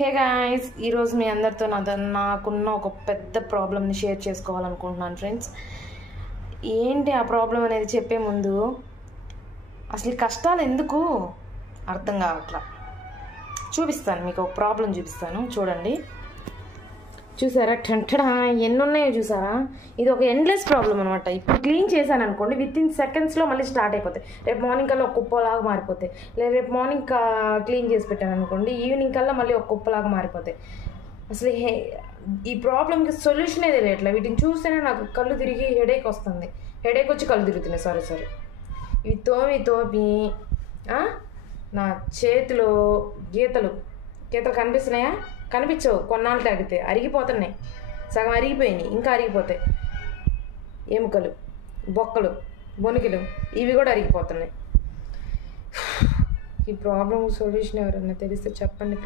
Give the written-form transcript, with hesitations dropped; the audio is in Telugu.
హే గాయ్స్, ఈరోజు మీ అందరితో నాకున్న ఒక పెద్ద ప్రాబ్లమ్ని షేర్ చేసుకోవాలనుకుంటున్నాను ఫ్రెండ్స్. ఏంటి ఆ ప్రాబ్లం అనేది చెప్పే ముందు అసలు ఈ కష్టాలు ఎందుకు అర్థం కావట్లా. చూపిస్తాను, మీకు ఒక ప్రాబ్లం చూపిస్తాను, చూడండి. చూసారా, టంటడా ఎన్ని ఉన్నాయో చూసారా. ఇది ఒక ఎండ్లెస్ ప్రాబ్లం అనమాట. ఇప్పుడు క్లీన్ చేశాను అనుకోండి, వితిన్ సెకండ్స్లో మళ్ళీ స్టార్ట్ అయిపోతాయి. రేపు మార్నింగ్ కల్లా ఒక కుప్పలాగా మారిపోతాయి. లేదా రేపు మార్నింగ్ క్లీన్ చేసి పెట్టాను అనుకోండి, ఈవినింగ్ కల్లా మళ్ళీ ఒక కుప్పలాగా మారిపోతాయి. అసలు ఈ ప్రాబ్లంకి సొల్యూషనే తెలియట్లేదు. వీటిని చూస్తేనే నాకు కళ్ళు తిరిగి హెడేక్ వస్తుంది. హెడేక్ వచ్చి కళ్ళు తిరుగుతున్నాయి. సారీ ఇవి తోమి నా చేతిలో గీతలు కనిపిస్తున్నాయా? కనిపించవు. కొన్నాళ్ళు తాగితే అరిగిపోతున్నాయి. సగం అరిగిపోయినాయి, ఇంకా అరిగిపోతాయి. ఎముకలు, బొక్కలు, బొనికిలు ఇవి కూడా అరిగిపోతున్నాయి. ఈ ప్రాబ్లం సొల్యూషన్ ఎవరన్నా తెలిస్తే చెప్పండి.